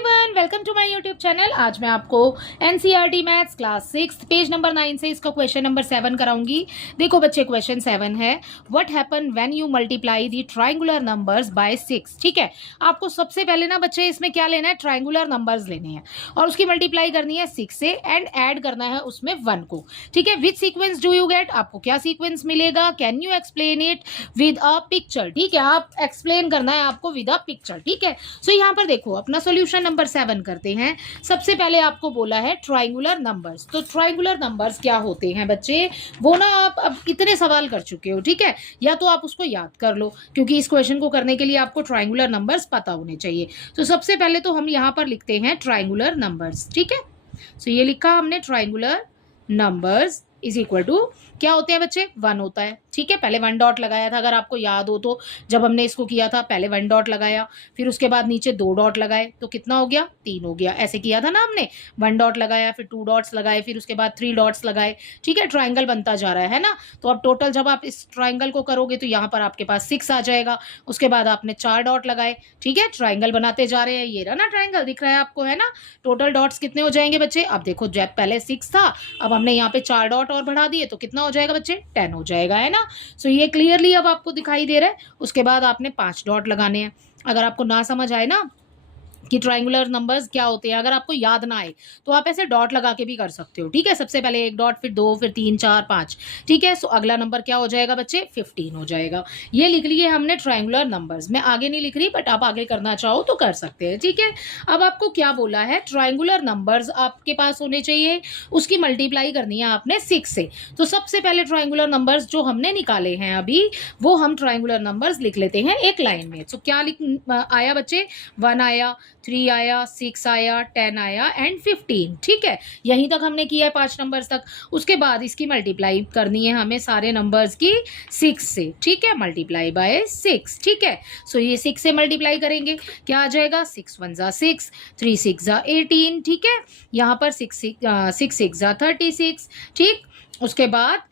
Everyone, welcome to my YouTube channel. आज मैं आपको NCERT maths class 6 page number 9 से इसका क्वेश्चन नंबर 7 कराऊंगी। देखो बच्चे, क्वेश्चन 7 है what happen when you multiply the triangular numbers by 6। ठीक है, आपको सबसे पहले ना बच्चे इसमें क्या लेना है, ट्रायंगुलर नंबर्स लेने हैं और उसकी मल्टीप्लाई करनी है 6 से एंड ऐड करना है उसमें 1 को। ठीक है, विच सीक्वेंस डू यू गेट, आपको क्या सीक्वेंस मिलेगा, can you explain it with a picture. ठीक है, आप एक्सप्लेन करना है आपको विद अ पिक्चर। ठीक है, सो यहाँ पर देखो अपना सॉल्यूशन नंबर 7 करते हैं। सबसे पहले आपको बोला है ट्रायंगुलर नंबर्स, तो ट्रायंगुलर नंबर्स क्या होते हैं बच्चे, वो ना आप अब इतने सवाल कर चुके हो। ठीक है, या तो आप उसको याद कर लो क्योंकि इस क्वेश्चन को करने के लिए आपको ट्रायंगुलर नंबर्स पता होने चाहिए। तो सबसे पहले तो हम यहाँ पर लिखते हैं ट्रायंगुलर नंबर्स। ठीक है, सो ये लिखा हमने triangular numbers is equal to क्या होते हैं बच्चे, 1 होता है। ठीक है, पहले 1 डॉट लगाया था, अगर आपको याद हो तो जब हमने इसको किया था पहले 1 डॉट लगाया, फिर उसके बाद नीचे 2 डॉट लगाए, तो कितना हो गया, 3 हो गया। ऐसे किया था ना हमने, 1 डॉट लगाया, फिर 2 डॉट्स लगाए, फिर उसके बाद 3 डॉट्स लगाए। ठीक है, ट्राइंगल बनता जा रहा है ना। तो अब टोटल जब आप इस ट्राइंगल को करोगे तो यहाँ पर आपके पास 6 आ जाएगा। उसके बाद आपने 4 डॉट लगाए। ठीक है, ट्राइंगल बनाते जा रहे हैं, ये रहा ना ट्राइंगल दिख रहा है आपको, है ना। टोटल डॉट्स कितने हो जाएंगे बच्चे, अब देखो जब पहले 6 था, अब हमने यहाँ पे 4 डॉट और बढ़ा दिए तो कितना हो जाएगा बच्चे, 10 हो जाएगा, है ना। सो ये क्लियरली अब आपको दिखाई दे रहा है। उसके बाद आपने 5 डॉट लगाने हैं। अगर आपको ना समझ आए ना कि ट्रायंगुलर नंबर्स क्या होते हैं, अगर आपको याद ना आए तो आप ऐसे डॉट लगा के भी कर सकते हो। ठीक है, सबसे पहले 1 डॉट, फिर 2, फिर 3, 4, 5। ठीक है, सो अगला नंबर क्या हो जाएगा बच्चे, 15 हो जाएगा। ये लिख लिए हमने ट्रायंगुलर नंबर्स। मैं आगे नहीं लिख रही, बट आप आगे करना चाहो तो कर सकते हैं। ठीक है, अब आपको क्या बोला है, ट्रायंगुलर नंबर्स आपके पास होने चाहिए, उसकी मल्टीप्लाई करनी है आपने 6 से। तो सबसे पहले ट्रायंगुलर नंबर्स जो हमने निकाले हैं अभी, वो हम ट्रायंगुलर नंबर्स लिख लेते हैं एक लाइन में। तो क्या आया बच्चे, 1 आया, 3 आया, 6 आया, 10 आया एंड 15। ठीक है, यहीं तक हमने किया है 5 नंबर्स तक। उसके बाद इसकी मल्टीप्लाई करनी है हमें सारे नंबर्स की 6 से। ठीक है, मल्टीप्लाई बाय 6। ठीक है, सो ये 6 से मल्टीप्लाई करेंगे, क्या आ जाएगा, 6 1 जा 6, 3 6 जा 18। ठीक है, यहाँ पर 6 6 जा 36। ठीक, उसके बाद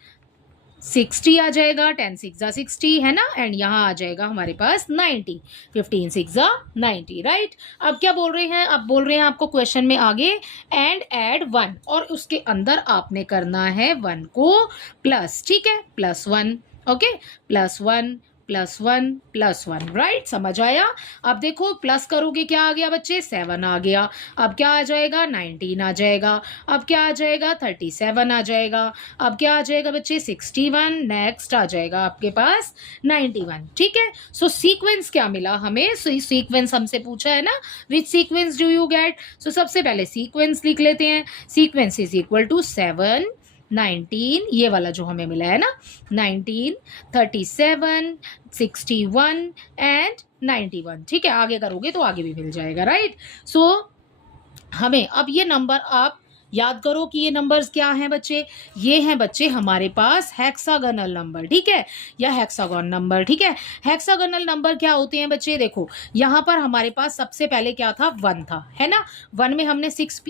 60 आ जाएगा, 10 6 जा 60, है ना। एंड यहाँ आ जाएगा हमारे पास 90, 15 6 जा 90। राइट, अब क्या बोल रहे हैं, अब बोल रहे हैं आपको क्वेश्चन में आगे एंड ऐड 1, और उसके अंदर आपने करना है 1 को प्लस। ठीक है, +1, ओके, +1 +1 +1। राइट, समझ आया। अब देखो प्लस करोगे क्या आ गया बच्चे, 7 आ गया। अब क्या आ जाएगा, 19 आ जाएगा। अब क्या आ जाएगा, 37 आ जाएगा। अब क्या आ जाएगा बच्चे, 61। नेक्स्ट आ जाएगा आपके पास 91। ठीक है, सो सीक्वेंस क्या मिला हमें, सो सीक्वेंस हमसे पूछा है ना, which sequence do you get. So सबसे पहले सीक्वेंस लिख लेते हैं। सीक्वेंस इज इक्वल टू 7 19, ये वाला जो हमें मिला है ना, 19 37 61 एंड 91। ठीक है, आगे करोगे तो आगे भी मिल जाएगा। राइट, सो हमें अब ये नंबर आप याद करो कि ये नंबर्स क्या हैं बच्चे, ये हैं बच्चे हमारे पास हेक्सागोनल नंबर। ठीक है, या हेक्सागोन नंबर। ठीक है, हेक्सागोनल नंबर क्या होते हैं बच्चे, देखो यहाँ पर हमारे पास सबसे पहले क्या था, 1 था, है ना। 1 में हमने 6,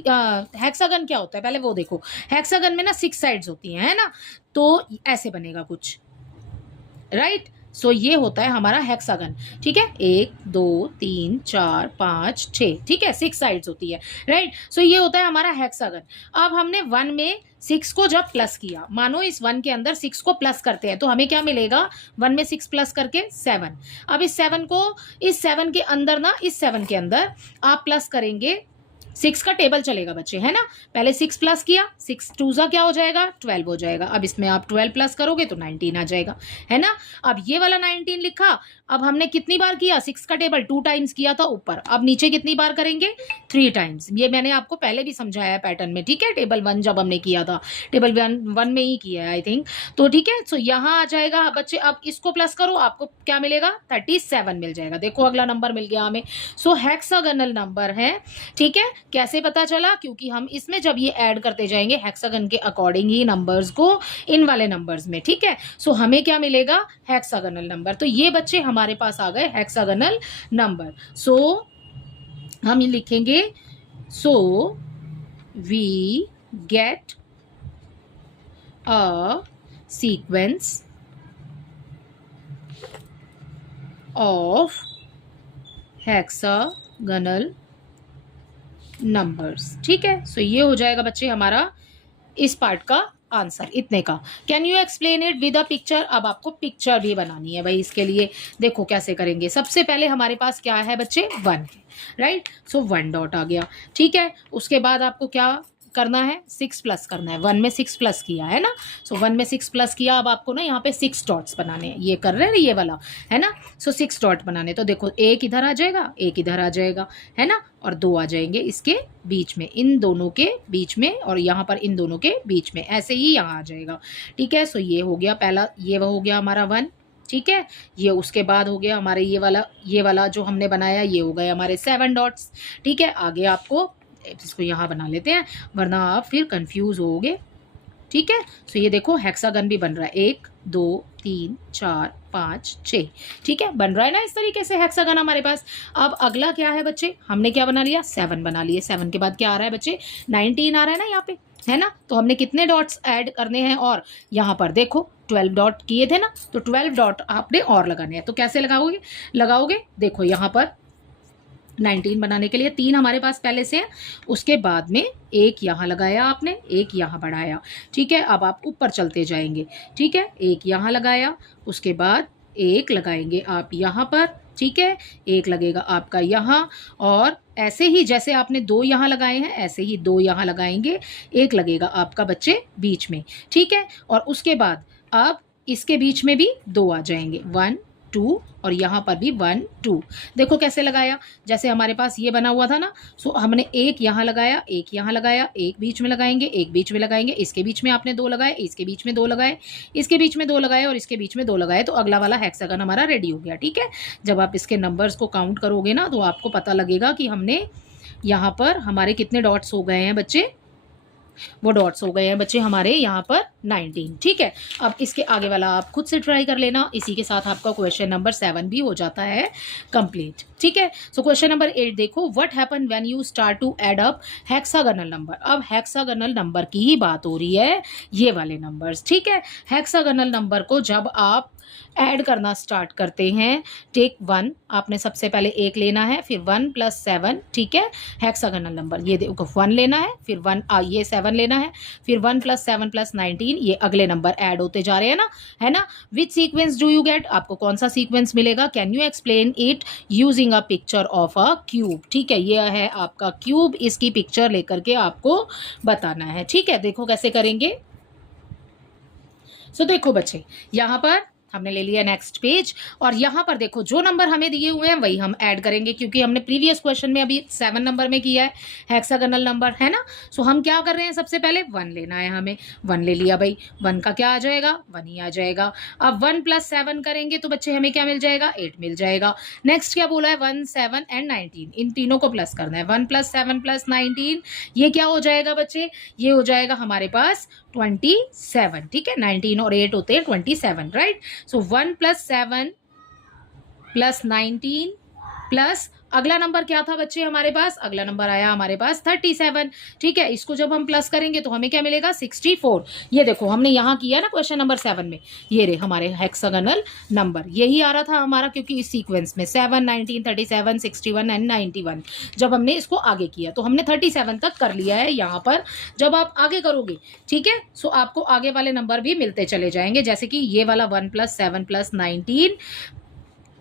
हेक्सागन क्या होता है पहले वो देखो। हेक्सागन में ना 6 साइड्स होती हैं, है ना, तो ऐसे बनेगा कुछ। राइट, सो ये होता है हमारा हेक्सागन। ठीक है, 1 2 3 4 5 6। ठीक है, 6 साइड्स होती है। राइट, सो ये होता है हमारा हेक्सागन। अब हमने 1 में 6 को जब प्लस किया, मानो इस 1 के अंदर 6 को प्लस करते हैं तो हमें क्या मिलेगा, 1 में 6 प्लस करके 7। अब इस 7 को, इस 7 के अंदर ना, इस 7 के अंदर आप प्लस करेंगे, 6 का टेबल चलेगा बच्चे, है ना। पहले 6 प्लस किया, 6 2 जा क्या हो जाएगा, 12 हो जाएगा। अब इसमें आप 12 प्लस करोगे तो 19 आ जाएगा, है ना। अब ये वाला 19 लिखा। अब हमने कितनी बार किया, 6 का टेबल 2 टाइम्स किया था ऊपर, अब नीचे कितनी बार करेंगे, 3 टाइम्स। ये मैंने आपको पहले भी समझाया है पैटर्न में। ठीक है, टेबल 1 जब हमने किया था, टेबल 1 में ही किया है आई थिंक। तो ठीक है, सो यहाँ आ जाएगा बच्चे। अब इसको प्लस करो, आपको क्या मिलेगा, 37 मिल जाएगा। देखो अगला नंबर मिल गया हमें। सो हेक्सागोनल नंबर है। ठीक है, कैसे पता चला, क्योंकि हम इसमें जब ये ऐड करते जाएंगे हेक्सागन के अकॉर्डिंग ही नंबर्स को इन वाले नंबर्स में। ठीक है, सो हमें क्या मिलेगा, हेक्सागोनल नंबर। तो ये बच्चे हमारे पास आ गए हेक्सागोनल नंबर। सो हम ये लिखेंगे, so we get a sequence of hexagonal numbers. ठीक है, सो ये हो जाएगा बच्चे हमारा इस पार्ट का आंसर, इतने का। Can you explain it with a picture? अब आपको पिक्चर भी बनानी है भाई इसके लिए। देखो कैसे करेंगे। सबसे पहले हमारे पास क्या है बच्चे, 1 है, राइट। सो 1 डॉट आ गया। ठीक है, उसके बाद आपको क्या करना है, 6 प्लस करना है। 1 में 6 प्लस किया है ना, सो 1 में 6 प्लस किया। अब आपको ना यहाँ पे 6 डॉट्स बनाने हैं, ये कर रहे हैं ये वाला, है ना। सो 6 डॉट बनाने, तो देखो एक इधर आ जाएगा, एक इधर आ जाएगा, है ना, और 2 आ जाएंगे इसके बीच में, इन दोनों के बीच में, और यहाँ पर इन दोनों के बीच में, ऐसे ही यहाँ आ जाएगा। ठीक है, सो ये हो गया पहला, ये हो गया हमारा 1। ठीक है, ये उसके बाद हो गया हमारे ये वाला जो हमने बनाया, ये हो गए हमारे 7 डॉट्स। ठीक है, आगे आपको इसको यहाँ बना लेते हैं, वरना आप फिर कंफ्यूज होगे। ठीक है, सो ये देखो हेक्सागन भी बन रहा है, 1 2 3 4 5 6। ठीक है, बन रहा है ना इस तरीके से हेक्सागन हमारे पास। अब अगला क्या है बच्चे, हमने क्या बना लिया, 7 बना लिए। 7 के बाद क्या आ रहा है बच्चे, 19 आ रहा है ना यहाँ पे, है ना। तो हमने कितने डॉट्स ऐड करने हैं, और यहाँ पर देखो 12 डॉट किए थे ना, तो 12 डॉट आपने और लगाने हैं। तो कैसे लगाओगे देखो यहाँ पर 19 बनाने के लिए 3 हमारे पास पहले से है, उसके बाद में एक यहाँ लगाया आपने, एक यहाँ बढ़ाया। ठीक है, अब आप ऊपर चलते जाएंगे। ठीक है, एक यहाँ लगाया, उसके बाद एक लगाएंगे आप यहाँ पर। ठीक है, एक लगेगा आपका यहाँ, और ऐसे ही जैसे आपने 2 यहाँ लगाए हैं, ऐसे ही 2 यहाँ लगाएंगे, एक लगेगा आपका बच्चे बीच में। ठीक है, और उसके बाद अब इसके बीच में भी 2 आ जाएंगे, 1 2, और यहाँ पर भी 1 2। देखो कैसे लगाया, जैसे हमारे पास ये बना हुआ था ना, सो हमने एक यहाँ लगाया, एक यहाँ लगाया, एक बीच में लगाएंगे, एक बीच में लगाएंगे, इसके बीच में आपने 2 लगाए, इसके बीच में 2 लगाए, इसके बीच में 2 लगाए, और इसके बीच में 2 लगाए, तो अगला वाला हेक्सागन हमारा रेडी हो गया। ठीक है, जब आप इसके नंबर्स को काउंट करोगे ना, तो आपको पता लगेगा कि हमने यहाँ पर हमारे कितने डॉट्स हो गए हैं बच्चे, वो डॉट्स हो गए हैं बच्चे हमारे यहाँ पर 19। ठीक है, अब इसके आगे वाला आप खुद से ट्राई कर लेना। इसी के साथ आपका क्वेश्चन नंबर 7 भी हो जाता है कंप्लीट। ठीक है, सो क्वेश्चन नंबर 8 देखो, what happen when you start to add up hexagonal number. अब हेक्सागोनल नंबर की ही बात हो रही है, ये वाले नंबर्स। ठीक है, हेक्सागोनल नंबर को जब आप ऐड करना स्टार्ट करते हैं, टेक 1, आपने सबसे पहले 1 लेना है, फिर 1 + 7। ठीक है, हेक्सागोनल नंबर ये देखो 1 लेना है, फिर 1 ये 7 लेना है, फिर 1 + 7 + 19, ये अगले नंबर ऐड होते जा रहे हैं ना, है ना। Which sequence do you gate, आपको कौन सा सीक्वेंस मिलेगा, can you explain it using a picture of a cube. ठीक है, ये है आपका क्यूब, इसकी पिक्चर लेकर के आपको बताना है। ठीक है, देखो कैसे करेंगे। सो देखो बच्चे, यहाँ पर हमने ले लिया नेक्स्ट पेज, और यहाँ पर देखो जो नंबर हमें दिए हुए हैं वही हम ऐड करेंगे, क्योंकि हमने प्रीवियस क्वेश्चन में अभी 7 नंबर में किया है हेक्सागोनल नंबर, है ना। सो हम क्या कर रहे हैं, सबसे पहले 1 लेना है हमें, 1 ले लिया भाई, 1 का क्या आ जाएगा, 1 ही आ जाएगा। अब 1 + 7 करेंगे तो बच्चे हमें क्या मिल जाएगा, 8 मिल जाएगा। नेक्स्ट क्या बोला है, 1 7 एंड 19, इन तीनों को प्लस करना है। 1 + 7 + 19, ये क्या हो जाएगा बच्चे, ये हो जाएगा हमारे पास 27। ठीक है, 19 और 8 होते हैं 27, राइट। सो 1 + 7 + 19 प्लस अगला नंबर क्या था बच्चे हमारे पास, अगला नंबर आया हमारे पास 37। ठीक है, इसको जब हम प्लस करेंगे तो हमें क्या मिलेगा, 64। ये देखो हमने यहाँ किया ना क्वेश्चन नंबर 7 में, ये रे हमारे हेक्सागोनल नंबर यही आ रहा था हमारा, क्योंकि इस सीक्वेंस में 7 19 37 61 एंड 91, जब हमने इसको आगे किया तो हमने 37 तक कर लिया है यहाँ पर। जब आप आगे करोगे, ठीक है, सो आपको आगे वाले नंबर भी मिलते चले जाएंगे, जैसे कि ये वाला 1 + 7 + 19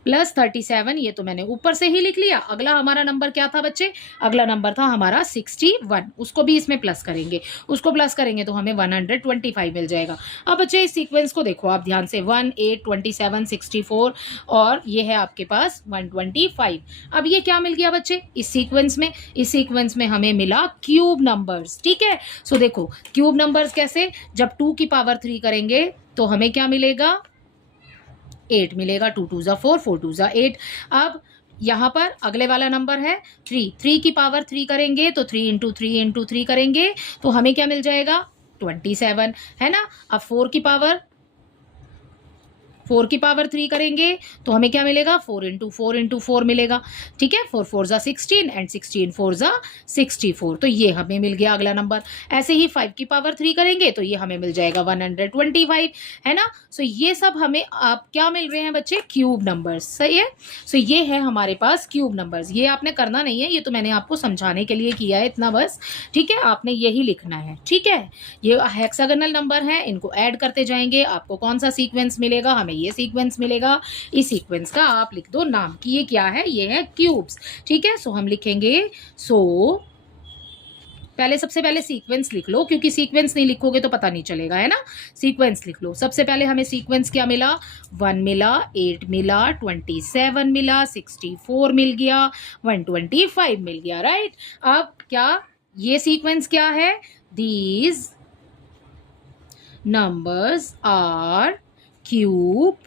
+ 37, ये तो मैंने ऊपर से ही लिख लिया। अगला हमारा नंबर क्या था बच्चे, अगला नंबर था हमारा 61, उसको भी इसमें प्लस करेंगे, उसको प्लस करेंगे तो हमें 125 मिल जाएगा। अब बच्चे इस सीक्वेंस को देखो आप ध्यान से, 1 8 27 64, और ये है आपके पास 125। अब ये क्या मिल गया बच्चे इस सीक्वेंस में हमें मिला क्यूब नंबर्स। ठीक है, सो देखो क्यूब नंबर्स कैसे, जब 2 की पावर 3 करेंगे तो हमें क्या मिलेगा, 8 मिलेगा। 2 2 4, 4 2 8। अब यहाँ पर अगले वाला नंबर है 3 की पावर 3 करेंगे तो 3 × 3 × 3 करेंगे तो हमें क्या मिल जाएगा, 27, है ना। अब 4 की पावर 4 की पावर 3 करेंगे तो हमें क्या मिलेगा, 4 इंटू 4 मिलेगा। ठीक है, 4 4 जा 16 एंड 16 4 जा 64, तो ये हमें मिल गया अगला नंबर। ऐसे ही 5 की पावर 3 करेंगे तो ये हमें मिल जाएगा 125, है ना। सो ये सब हमें आप क्या मिल रहे हैं बच्चे, क्यूब नंबर्स, सही है। सो ये है हमारे पास क्यूब नंबर्स। ये आपने करना नहीं है, ये तो मैंने आपको समझाने के लिए किया है इतना बस। ठीक है, आपने यही लिखना है। ठीक है, ये हेक्सागोनल नंबर है, इनको ऐड करते जाएंगे, आपको कौन सा सीक्वेंस मिलेगा, हमें ये सीक्वेंस मिलेगा। इस सीक्वेंस का आप लिख दो नाम कि ये क्या है, ये है क्यूब्स। ठीक है, सो हम लिखेंगे, सबसे पहले सीक्वेंस लिख लो, क्योंकि सीक्वेंस नहीं लिखोगे तो पता नहीं चलेगा, है ना। सीक्वेंस लिख लो। सबसे पहले हमें सीक्वेंस क्या मिला, 1 मिला, 8 मिला, 27 मिला, 64 मिल गया, 125 मिल गया, राइट। अब क्या ये सीक्वेंस क्या है, these numbers are cube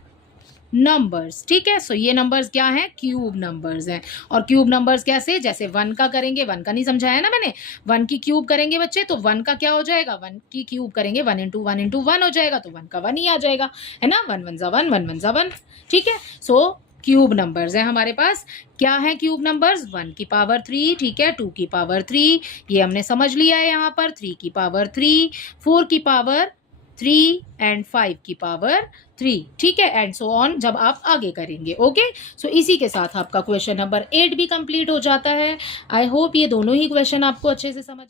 numbers. ठीक है, सो ये नंबर्स क्या हैं, क्यूब नंबर्स हैं। और क्यूब नंबर्स कैसे, जैसे 1 का करेंगे, 1 का नहीं समझाया ना मैंने, 1 की क्यूब करेंगे बच्चे तो 1 का क्या हो जाएगा, 1 की क्यूब करेंगे 1 इंटू 1 इंटू 1 हो जाएगा, तो 1 का 1 ही आ जाएगा, है ना। 1 1 जा 1, 1 1 जा 1। ठीक है, सो क्यूब नंबर्स हैं हमारे पास। क्या है क्यूब नंबर्स, 1 की पावर 3, ठीक है, 2 की पावर 3, ये हमने समझ लिया है यहाँ पर, 3 की पावर 3, 4 की पावर 3 एंड 5 की पावर 3। ठीक है, एंड सो ऑन जब आप आगे करेंगे। ओके, सो इसी के साथ आपका क्वेश्चन नंबर 8 भी कंप्लीट हो जाता है। आई होप ये दोनों ही क्वेश्चन आपको अच्छे से समझ